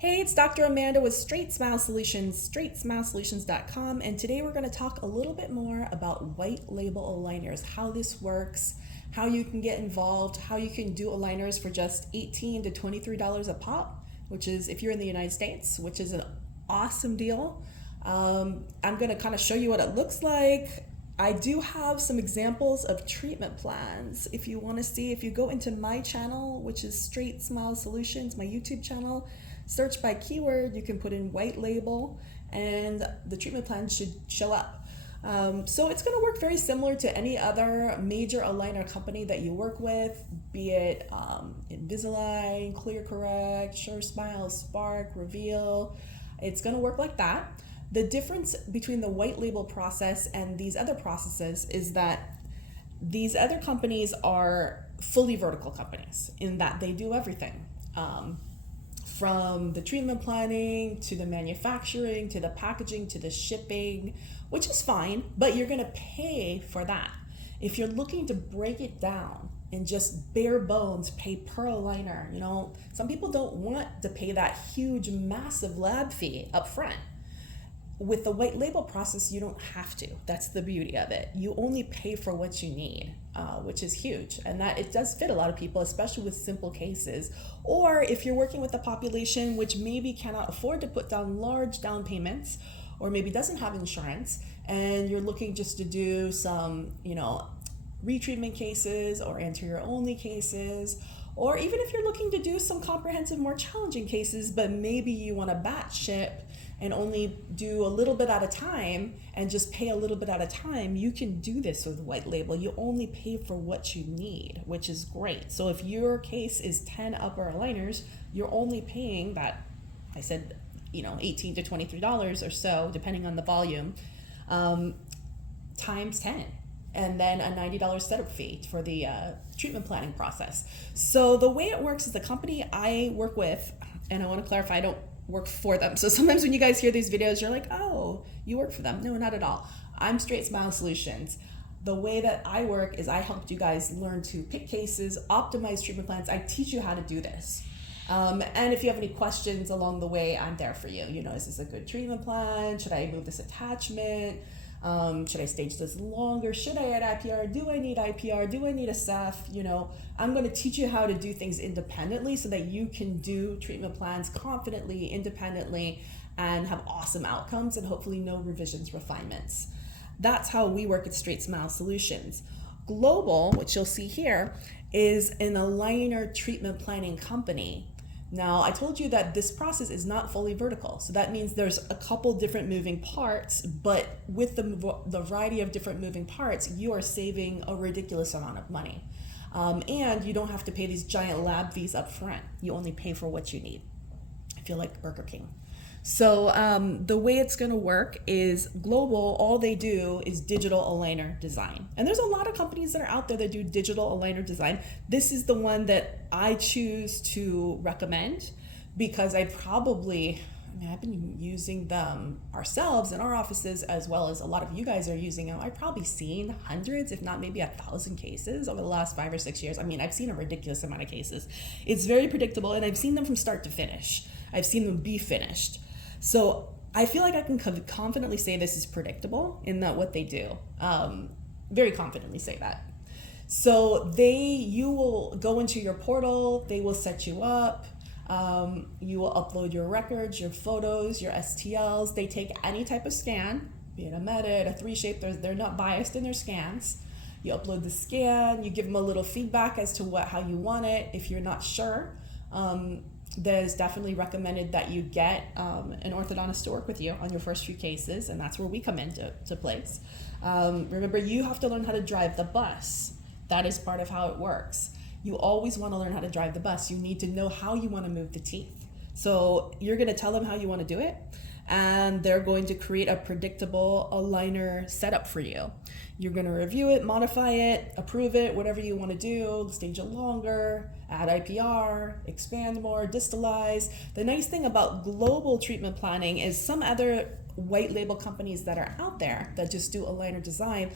Hey, it's Dr. Amanda with Straight Smile Solutions, straightsmilesolutions.com, and today we're going to talk a little bit more about white label aligners, how this works, how you can get involved, how you can do aligners for just $18 to $23 a pop, which is, if you're in the United States, which is an awesome deal. I'm going to kind of show you what it looks like. I do have some examples of treatment plans. If you want to see, if you go into my channel, which is Straight Smile Solutions, my YouTube channel, search by keyword, you can put in white label and the treatment plan should show up. So it's going to work very similar to any other major aligner company that you work with, be it Invisalign, ClearCorrect, SureSmile, Spark, Reveal. It's going to work like that. The difference between the white label process and these other processes is that these other companies are fully vertical companies in that they do everything. From the treatment planning to the manufacturing to the packaging to the shipping, which is fine, but you're going to pay for that. If you're looking to break it down and just bare bones pay per aligner, some people don't want to pay that huge, massive lab fee up front. With the white label process, you don't have to. That's the beauty of it. You only pay for what you need, which is huge. And that it does fit a lot of people, especially with simple cases. Or if you're working with a population which maybe cannot afford to put down large down payments, or maybe doesn't have insurance, and you're looking just to do some, retreatment cases or anterior only cases, or even if you're looking to do some comprehensive, more challenging cases, but maybe you want to batch ship and only do a little bit at a time and just pay a little bit at a time, you can do this with white label. You only pay for what you need, which is great. So if your case is 10 upper aligners, you're only paying that, I said, $18 to $23 or so, depending on the volume, times 10. And then a $90 setup fee for the treatment planning process. So the way it works is the company I work with, and I want to clarify, I don't work for them. So sometimes when you guys hear these videos, you're like, oh, you work for them. No, not at all. I'm Straight Smile Solutions. The way that I work is I help you guys learn to pick cases, optimize treatment plans. I teach you how to do this. And if you have any questions along the way, I'm there for you. Is this a good treatment plan? Should I move this attachment? Should I stage this longer? Should I add IPR? Do I need IPR? Do I need a SEF? I'm going to teach you how to do things independently so that you can do treatment plans confidently, independently, and have awesome outcomes and hopefully no revisions, refinements. That's how we work at Straight Smile Solutions. Global, which you'll see here, is an aligner treatment planning company. Now, I told you that this process is not fully vertical. So that means there's a couple different moving parts, but with the variety of different moving parts, you are saving a ridiculous amount of money. And you don't have to pay these giant lab fees up front. You only pay for what you need. I feel like Burger King. So the way it's going to work is Global, all they do is digital aligner design. And there's a lot of companies that are out there that do digital aligner design. This is the one that I choose to recommend because I've been using them ourselves in our offices as well as a lot of you guys are using them. I've probably seen hundreds, if not maybe 1,000 cases over the last 5 or 6 years. I've seen a ridiculous amount of cases. It's very predictable and I've seen them from start to finish. I've seen them be finished. So I feel like I can confidently say this is predictable in that what they do. Very confidently say that. So you will go into your portal, they will set you up, you will upload your records, your photos, your STLs. They take any type of scan, be it a Medit, a 3Shape, they're not biased in their scans. You upload the scan, you give them a little feedback as to how you want it. If you're not sure, there's definitely recommended that you get an orthodontist to work with you on your first few cases, and that's where we come into place. Remember, you have to learn how to drive the bus. That is part of how it works. You always want to learn how to drive the bus. You need to know how you want to move the teeth. So you're going to tell them how you want to do it, and they're going to create a predictable aligner setup for you. You're going to review it, modify it, approve it, whatever you want to do, stage it longer, add IPR, expand more, distalize. The nice thing about global treatment planning is some other white label companies that are out there that just do aligner design,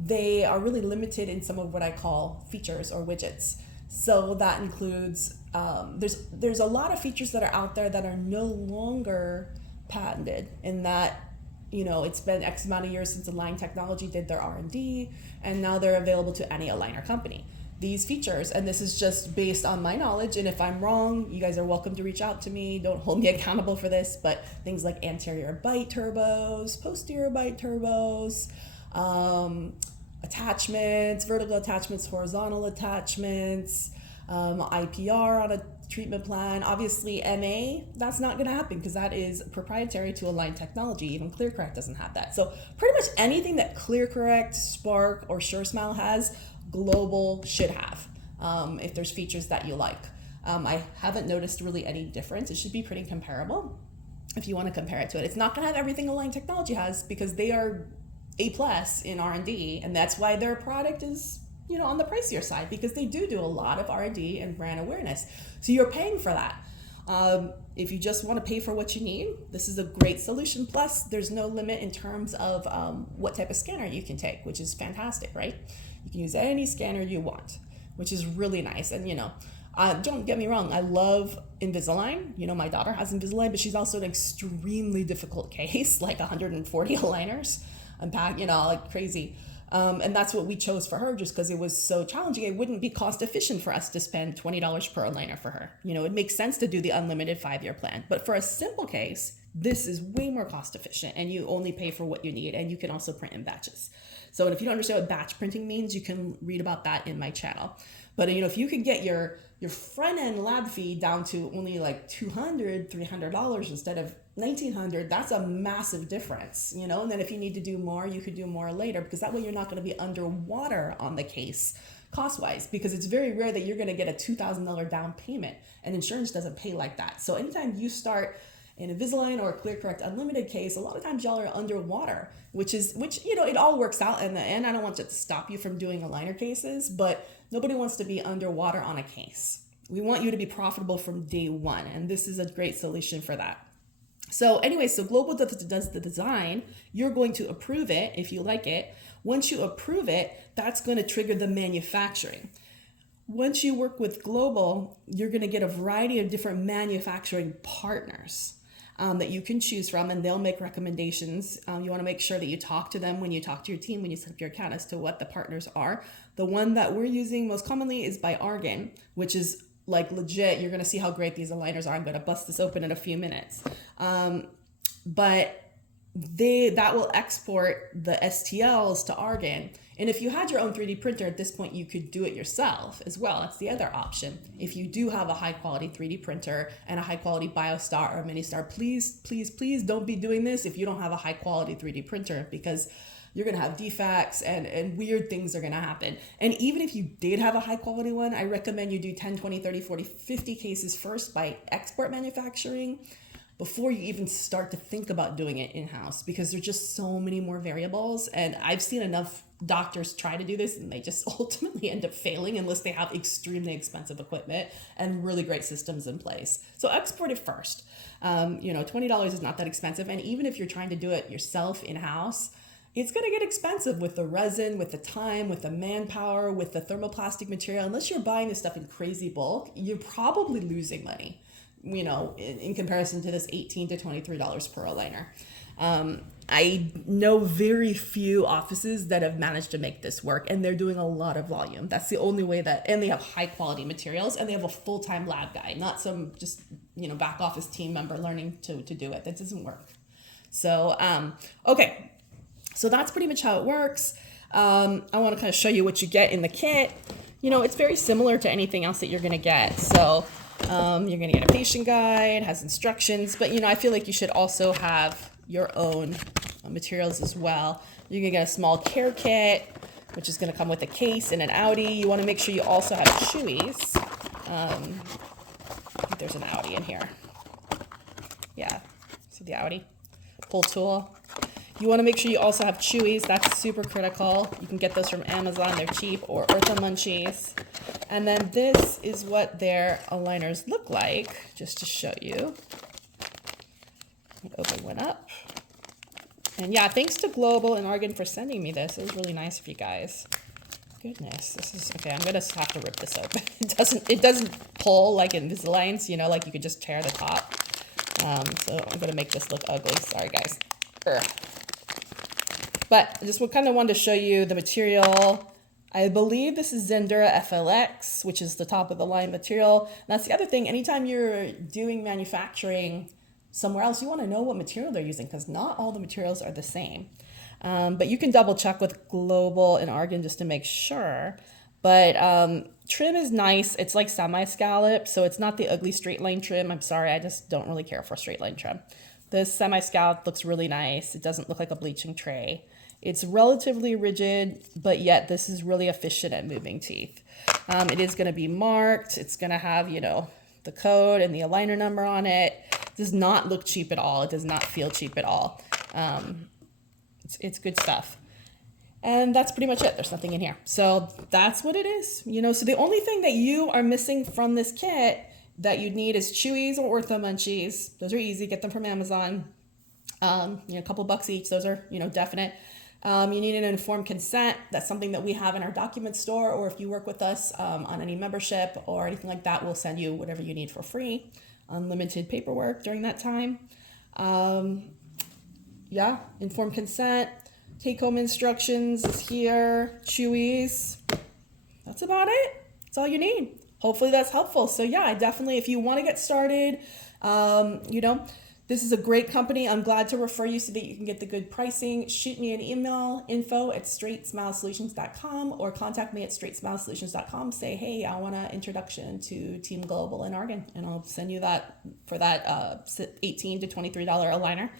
they are really limited in some of what I call features or widgets. So that includes there's a lot of features that are out there that are no longer patented, in that, you know, it's been X amount of years since Align Technology did their R&D, and now they're available to any aligner company. These features, and this is just based on my knowledge, and if I'm wrong, you guys are welcome to reach out to me. Don't hold me accountable for this, but things like anterior bite turbos, posterior bite turbos, attachments, vertical attachments, horizontal attachments, IPR on a treatment plan. Obviously, MA, that's not going to happen because that is proprietary to Align Technology. Even ClearCorrect doesn't have that. So pretty much anything that ClearCorrect, Spark, or SureSmile has, Global should have, if there's features that you like. I haven't noticed really any difference. It should be pretty comparable if you want to compare it to it. It's not going to have everything Align Technology has because they are A+ in R&D, and that's why their product is, you know, on the pricier side, because they do a lot of R&D and brand awareness. So you're paying for that. If you just want to pay for what you need, this is a great solution. Plus, there's no limit in terms of what type of scanner you can take, which is fantastic, right? You can use any scanner you want, which is really nice. And, you know, don't get me wrong, I love Invisalign. You know, my daughter has Invisalign, but she's also an extremely difficult case, like 140 aligners unpacked, you know, like crazy. And that's what we chose for her, just because it was so challenging. It wouldn't be cost efficient for us to spend $20 per aligner for her. You know, it makes sense to do the unlimited 5-year plan. But for a simple case, this is way more cost efficient, and you only pay for what you need, and you can also print in batches. So if you don't understand what batch printing means, you can read about that in my channel. But, you know, if you can get your front end lab fee down to only like $200, $300 instead of $1,900, that's a massive difference, you know. And then if you need to do more, you could do more later, because that way you're not going to be underwater on the case cost-wise, because it's very rare that you're going to get a $2,000 down payment, and insurance doesn't pay like that. So anytime you start an Invisalign or a ClearCorrect Unlimited case, a lot of times y'all are underwater, which you know, it all works out in the end. I don't want to stop you from doing aligner cases, but nobody wants to be underwater on a case. We want you to be profitable from day one, and this is a great solution for that. So anyway, so Global does the design. You're going to approve it if you like it. Once you approve it, that's going to trigger the manufacturing. Once you work with Global, you're going to get a variety of different manufacturing partners that you can choose from, and they'll make recommendations. You want to make sure that you talk to them when you talk to your team, when you set up your account, as to what the partners are. The one that we're using most commonly is by Argen, which is like legit. You're going to see how great these aligners are. I'm going to bust this open in a few minutes. But that will export the STLs to Argen. And if you had your own 3D printer at this point, you could do it yourself as well. That's the other option. If you do have a high quality 3D printer and a high quality BioStar or MiniStar, please don't be doing this if you don't have a high quality 3D printer, because you're going to have defects and weird things are going to happen. And even if you did have a high quality one, I recommend you do 10, 20, 30, 40, 50 cases first by export manufacturing before you even start to think about doing it in-house, because there's just so many more variables. And I've seen enough doctors try to do this and they just ultimately end up failing unless they have extremely expensive equipment and really great systems in place. So export it first. You know, $20 is not that expensive. And even if you're trying to do it yourself in-house, it's going to get expensive with the resin, with the time, with the manpower, with the thermoplastic material. Unless you're buying this stuff in crazy bulk, you're probably losing money, you know, in comparison to this $18 to $23 per aligner. I know very few offices that have managed to make this work, and they're doing a lot of volume. That's the only way and they have high quality materials, and they have a full-time lab guy, not some just, you know, back office team member learning to do it. That doesn't work. So, okay. So that's pretty much how it works. I want to kind of show you what you get in the kit. You know, it's very similar to anything else that you're going to get. So you're going to get a patient guide, has instructions, but, you know, I feel like you should also have your own materials as well. You're going to get a small care kit, which is going to come with a case and an outie. You want to make sure you also have chewies. I think there's an outie in here. Yeah, see the outie? Pull tool. You want to make sure you also have chewies. That's super critical. You can get those from Amazon. They're cheap, or Eartha Munchies. And then this is what their aligners look like, just to show you. Open one up. And yeah, thanks to Global and Argen for sending me this. It was really nice of you guys. Goodness, this is okay. I'm gonna have to rip this open. It doesn't pull like Invisaligns, like you could just tear the top. So I'm gonna make this look ugly. Sorry, guys. Ugh. But I just kind of wanted to show you the material. I believe this is Zendura FLX, which is the top of the line material. And that's the other thing. Anytime you're doing manufacturing somewhere else, you want to know what material they're using because not all the materials are the same. But you can double check with Global and Argen just to make sure. But trim is nice. It's like semi-scallop, so it's not the ugly straight line trim. I'm sorry, I just don't really care for straight line trim. This semi-scallop looks really nice. It doesn't look like a bleaching tray. It's relatively rigid, but yet this is really efficient at moving teeth. It is going to be marked. It's going to have, the code and the aligner number on it. It does not look cheap at all. It does not feel cheap at all. It's good stuff. And that's pretty much it. There's nothing in here. So that's what it is. So the only thing that you are missing from this kit that you'd need is Chewies or Ortho Munchies. Those are easy. Get them from Amazon. A couple bucks each. Those are, definite. You need an informed consent. That's something that we have in our document store, or if you work with us on any membership or anything like that, we'll send you whatever you need for free. Unlimited paperwork during that time. Informed consent. Take-home instructions is here. Chewies. That's about it. That's all you need. Hopefully that's helpful. So I definitely, if you want to get started, this is a great company. I'm glad to refer you so that you can get the good pricing. Shoot me an email, info@straightsmilesolutions.com, or contact me at straightsmilesolutions.com. Say, hey, I want an introduction to Team Global and Argen, and I'll send you that for that $18 to $23 aligner,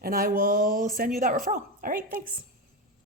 and I will send you that referral. All right, thanks.